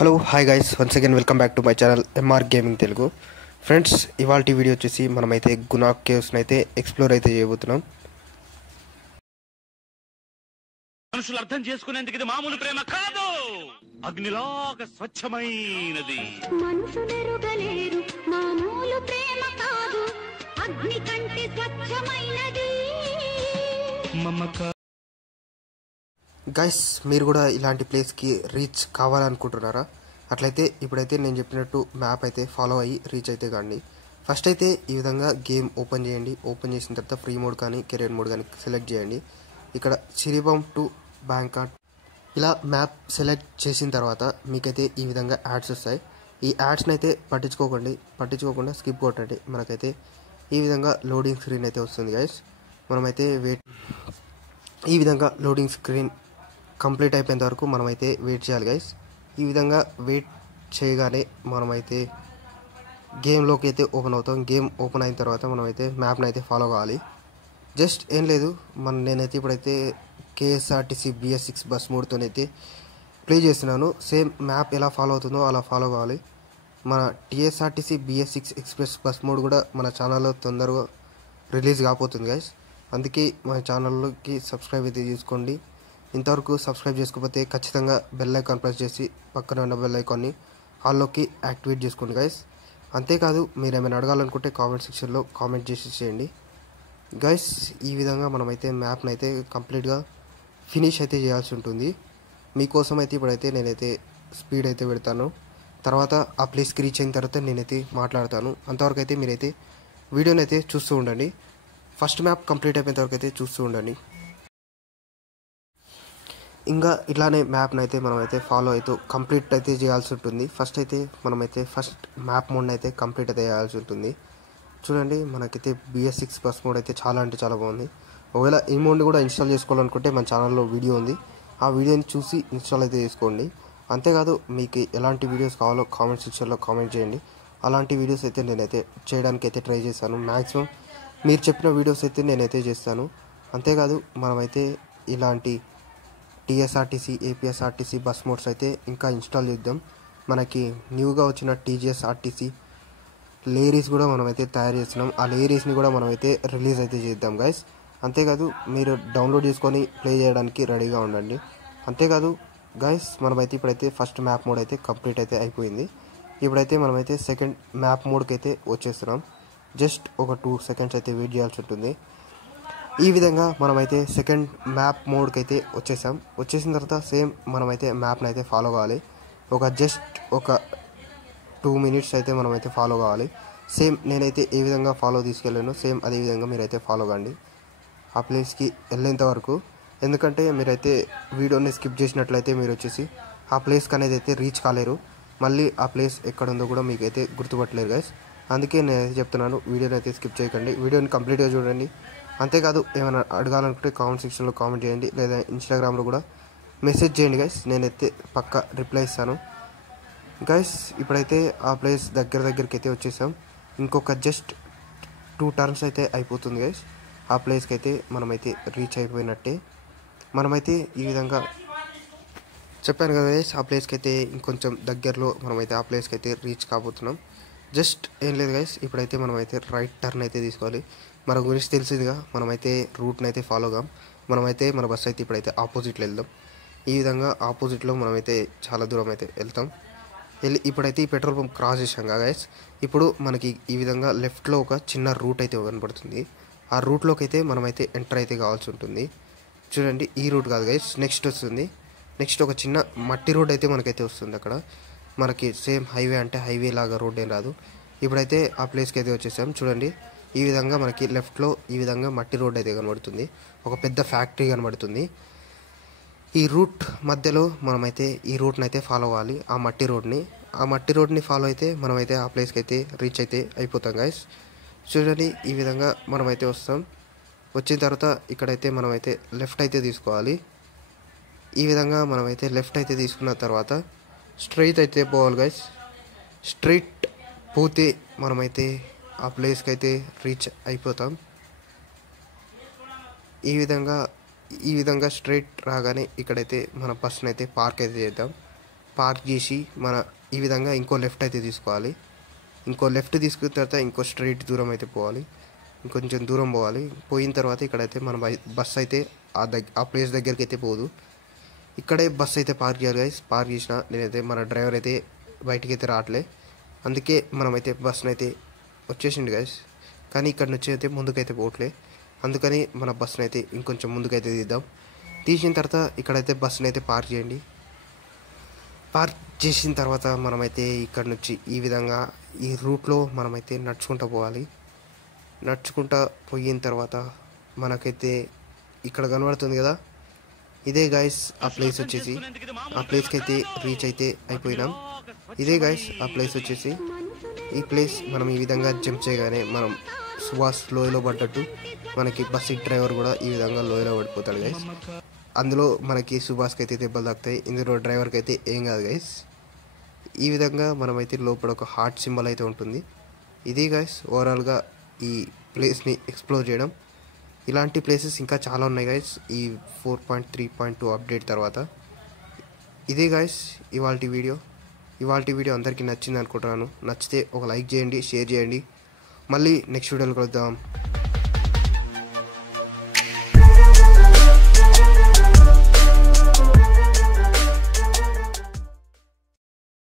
Hello hi guys once again welcome back to my channel MR gaming Telugu. Friends, ఇవాల్టి video వచ్చేసి మనమైతే గునా కేవ్స్ని అయితే explore అయితే చేయబోతున్నాం. మనుషులు అర్థం చేసుకునేందుకు ఇది మామూలు ప్రేమ కాదు, అగ్నిలాగా స్వచ్ఛమైనది. మనుషులెరుగలేరు మామూలు ప్రేమ కాదు, అగ్ని కంటే స్వచ్ఛమైనది. గైస్, మీరు కూడా ఇలాంటి ప్లేస్కి రీచ్ కావాలనుకుంటున్నారా? అట్లయితే ఇప్పుడైతే నేను చెప్పినట్టు మ్యాప్ అయితే ఫాలో అయ్యి రీచ్ అయితే కాండి. ఫస్ట్ అయితే ఈ విధంగా గేమ్ ఓపెన్ చేయండి. ఓపెన్ చేసిన తర్వాత ఫ్రీ మోడ్ కానీ కెరియర్ మోడ్ కానీ సెలెక్ట్ చేయండి. ఇక్కడ చిరిబం టు బ్యాంకాక్ ఇలా మ్యాప్ సెలెక్ట్ చేసిన తర్వాత మీకైతే ఈ విధంగా యాడ్స్ వస్తాయి. ఈ యాడ్స్ని అయితే పట్టించుకోకుండా స్కిప్ కొట్టండి. మనకైతే ఈ విధంగా లోడింగ్ స్క్రీన్ అయితే వస్తుంది గైస్. మనమైతే ఈ విధంగా లోడింగ్ స్క్రీన్ కంప్లీట్ అయిపోయేంత వరకు మనమైతే వెయిట్ చేయాలి గైస్. ఈ విధంగా వెయిట్ చేయగానే మనమైతే గేమ్లోకి అయితే ఓపెన్ అవుతాం. గేమ్ ఓపెన్ అయిన తర్వాత మనమైతే మ్యాప్ని అయితే ఫాలో కావాలి. జస్ట్ ఏం లేదు, నేనైతే ఇప్పుడైతే కేఎస్ఆర్టీసీ BS6 బస్ మోడ్తోనైతే ప్లే చేస్తున్నాను. సేమ్ మ్యాప్ ఎలా ఫాలో అవుతుందో అలా ఫాలో కావాలి. మన TSRTC BS6 express bus mode కూడా మన ఛానల్లో తొందరగా రిలీజ్ కాబోతుంది గైస్. అందుకే మన ఛానల్లోకి సబ్స్క్రైబ్ అయితే చేసుకోండి. ఇంతవరకు సబ్స్క్రైబ్ చేసుకోకపోతే ఖచ్చితంగా బెల్ ఐకాన్ ప్రెస్ చేసి పక్కన ఉన్న బెల్ ఐకాన్ని హాల్లోకి యాక్టివేట్ చేసుకోండి గైస్. అంతేకాదు, మీరు ఏమైనా అడగాలనుకుంటే కామెంట్ సెక్షన్లో కామెంట్ చేయండి గైస్. ఈ విధంగా మనమైతే మ్యాప్ని అయితే కంప్లీట్గా ఫినిష్ అయితే చేయాల్సి ఉంటుంది. మీకోసం అయితే ఇప్పుడైతే నేనైతే స్పీడ్ అయితే పెడతాను. తర్వాత ఆ ప్లేస్కి రీచ్ అయిన తర్వాత నేనైతే మాట్లాడతాను. అంతవరకు అయితే మీరైతే వీడియోని అయితే చూస్తూ ఉండండి. ఫస్ట్ మ్యాప్ కంప్లీట్ అయిపోయిన వరకు అయితే చూస్తూ ఉండండి. ఇంకా ఇట్లానే మ్యాప్ని అయితే మనమైతే ఫాలో అవుతూ కంప్లీట్ అయితే చేయాల్సి ఉంటుంది. ఫస్ట్ మ్యాప్ మోడ్ని అయితే కంప్లీట్ అయితే చేయాల్సి ఉంటుంది. చూడండి, మనకైతే BS6 బస్ మోడ్ అయితే చాలా అంటే చాలా బాగుంది. ఒకవేళ ఈ మోడ్ని కూడా ఇన్స్టాల్ చేసుకోవాలనుకుంటే మన ఛానల్లో వీడియో ఉంది, ఆ వీడియోని చూసి ఇన్స్టాల్ అయితే చేసుకోండి. అంతేకాదు, మీకు ఎలాంటి వీడియోస్ కావాలో కామెంట్ సెక్షన్లో కామెంట్ చేయండి. అలాంటి వీడియోస్ అయితే నేనైతే చేయడానికి అయితే ట్రై చేశాను. మ్యాక్సిమం మీరు చెప్పిన వీడియోస్ అయితే నేనైతే చేస్తాను. అంతేకాదు, మనమైతే ఇలాంటి TSRTC APSRTC బస్ మోడ్స్ అయితే ఇంకా ఇన్స్టాల్ చేద్దాం. మనకి న్యూగా వచ్చిన TGSRTC లేరీస్ కూడా మనమైతే తయారు చేస్తున్నాం. ఆ లేరీస్ని కూడా మనమైతే రిలీజ్ అయితే చేద్దాం గైస్. అంతేకాదు, మీరు డౌన్లోడ్ చేసుకొని ప్లే చేయడానికి రెడీగా ఉండండి. అంతేకాదు గైస్, మనమైతే ఇప్పుడైతే ఫస్ట్ మ్యాప్ మోడ్ అయితే కంప్లీట్ అయితే అయిపోయింది. ఇప్పుడైతే మనమైతే సెకండ్ మ్యాప్ మోడ్కి అయితే వచ్చేస్తున్నాం. జస్ట్ ఒక 2 సెకండ్స్ అయితే వెయిట్ చేయాల్సి ఉంటుంది. ఈ విధంగా మనమైతే సెకండ్ మ్యాప్ మోడ్కి అయితే వచ్చేసిన తర్వాత సేమ్ మనమైతే మ్యాప్ని అయితే ఫాలో కావాలి. జస్ట్ ఒక 2 మినిట్స్ అయితే మనమైతే ఫాలో కావాలి. సేమ్ నేనైతే ఏ విధంగా ఫాలో తీసుకెళ్ళానో సేమ్ అదే విధంగా మీరైతే ఫాలో కాండి ఆ ప్లేస్కి వెళ్ళేంత వరకు. ఎందుకంటే మీరైతే వీడియోని స్కిప్ చేసినట్లయితే మీరు వచ్చేసి ఆ ప్లేస్కి అనేది అయితే రీచ్ కాలేరు. మళ్ళీ ఆ ప్లేస్ ఎక్కడుందో కూడా మీకైతే గుర్తుపట్టలేరు గైస్. అందుకే నేనైతే చెప్తున్నాను, వీడియోని అయితే స్కిప్ చేయకండి, వీడియోని కంప్లీట్గా చూడండి. అంతేకాదు, ఏమైనా అడగాలనుకుంటే కామెంట్ సెక్షన్లో కామెంట్ చేయండి, లేదా ఇన్స్టాగ్రామ్లో కూడా మెసేజ్ చేయండి గైస్. నేనైతే పక్కా రిప్లై ఇస్తాను గైస్. ఇప్పుడైతే ఆ ప్లేస్ దగ్గరికి అయితే వచ్చేసాం. ఇంకొక జస్ట్ 2 టర్న్స్ అయితే అయిపోతుంది గైస్. ఆ ప్లేస్కి అయితే మనమైతే రీచ్ అయిపోయినట్టే. మనమైతే ఈ విధంగా చెప్పాను కదా గైస్, ఆ ప్లేస్కి అయితే ఇంకొంచెం దగ్గరలో మనమైతే ఆ ప్లేస్కి అయితే రీచ్ కాబోతున్నాం. జస్ట్ ఏం లేదు గైస్, ఇప్పుడైతే మనమైతే రైట్ టర్న్ అయితే తీసుకోవాలి. మన గురించి తెలిసిందిగా మనమైతే రూట్ని అయితే ఫాలో కాం. మనమైతే మన బస్సు అయితే ఇప్పుడైతే ఆపోజిట్లో వెళ్దాం. ఈ విధంగా ఆపోజిట్లో మనమైతే చాలా దూరం అయితే వెళ్తాం. ఇప్పుడైతే ఈ పెట్రోల్ పంప్ క్రాస్ చేసాం కదా గైస్. ఇప్పుడు మనకి ఈ విధంగా లెఫ్ట్లో ఒక చిన్న రూట్ అయితే కనబడుతుంది. ఆ రూట్లోకి అయితే మనమైతే ఎంటర్ అయితే కావాల్సి ఉంటుంది. చూడండి, ఈ రూట్ కాదు గైస్, నెక్స్ట్ వస్తుంది. నెక్స్ట్ ఒక చిన్న మట్టి రోడ్ అయితే మనకైతే వస్తుంది. అక్కడ మనకి సేమ్ హైవే అంటే హైవే లాగా రోడ్ ఏం రాదు. ఇప్పుడైతే ఆ ప్లేస్కి అయితే వచ్చేసాం. చూడండి, ఈ విధంగా మనకి లెఫ్ట్లో ఈ విధంగా మట్టి రోడ్ అయితే కనబడుతుంది. ఒక పెద్ద ఫ్యాక్టరీ కనబడుతుంది. ఈ రూట్ మధ్యలో మనమైతే ఈ రూట్ని అయితే ఫాలో అవ్వాలి. ఆ మట్టి రోడ్ని ఫాలో అయితే మనమైతే ఆ ప్లేస్కి అయితే రీచ్ అయితే అయిపోతాం గైస్. చూడండి, ఈ విధంగా మనమైతే వస్తాం. వచ్చిన తర్వాత ఇక్కడైతే మనమైతే లెఫ్ట్ అయితే తీసుకోవాలి. ఈ విధంగా మనమైతే లెఫ్ట్ అయితే తీసుకున్న తర్వాత స్ట్రైట్ అయితే పోవాలి గైస్. స్ట్రైట్ పోతే మనమైతే ఆ ప్లేస్కి అయితే రీచ్ అయిపోతాం. ఈ విధంగా స్ట్రైట్ రాగానే ఇక్కడైతే మన బస్ని అయితే పార్క్ అయితే చేద్దాం. పార్క్ చేసి మన ఈ విధంగా ఇంకో లెఫ్ట్ అయితే తీసుకోవాలి. ఇంకో లెఫ్ట్ తీసుకున్న తర్వాత ఇంకో స్ట్రైట్ దూరం అయితే పోవాలి, ఇంకొంచెం దూరం పోవాలి. పోయిన తర్వాత ఇక్కడైతే మన బస్ అయితే ఆ ప్లేస్ దగ్గరికి అయితే పోదు. ఇక్కడే బస్ అయితే పార్క్ చేయాలి గైస్. పార్క్ చేసిన నేనైతే మన డ్రైవర్ అయితే బయటికి అయితే రావట్లే, అందుకే మనమైతే బస్ని అయితే వచ్చేసిండు గైస్. కానీ ఇక్కడ నుంచి అయితే ముందుకైతే పోవట్లే, అందుకని మన బస్ని అయితే ఇంకొంచెం ముందుకైతే తీద్దాం. తీసిన తర్వాత ఇక్కడైతే బస్ని అయితే పార్క్ చేయండి. పార్క్ చేసిన తర్వాత మనమైతే ఇక్కడ నుంచి ఈ విధంగా ఈ రూట్లో మనమైతే నడుచుకుంటూ పోవాలి. నడుచుకుంటూ పోయిన తర్వాత మనకైతే ఇక్కడ కనబడుతుంది కదా, ఇదే గైస్ ఆ ప్లేస్ వచ్చేసి. ఆ ప్లేస్కి అయితే రీచ్ అయితే అయిపోయినాం. ఇదే గైస్ ఆ ప్లేస్ వచ్చేసి. ఈ ప్లేస్ మనం ఈ విధంగా జంప్ చేయగానే మనం సుభాష్ లోయలో పడ్డట్టు మనకి బస్సు డ్రైవర్ కూడా ఈ విధంగా లోయలో పడిపోతాడు గైస్. అందులో మనకి సుభాష్కి అయితే దెబ్బలు తాకుతాయి, ఇందులో డ్రైవర్కి అయితే ఏం కాదు గైస్. ఈ విధంగా మనమైతే లోపల ఒక హార్ట్ సింబల్ అయితే ఉంటుంది. ఇది గైస్ ఓవరాల్గా ఈ ప్లేస్ని ఎక్స్ప్లోర్ చేయడం. ఇలాంటి ప్లేసెస్ ఇంకా చాలా ఉన్నాయి గైస్ ఈ 4.3.2 అప్డేట్ తర్వాత. ఇదే గైస్ ఇవాల్టి వీడియో అందరికీ నచ్చింది అనుకుంటున్నాను. నచ్చితే ఒక లైక్ చేయండి, షేర్ చేయండి. మళ్ళీ నెక్స్ట్ వీడియోలో కలుద్దాం.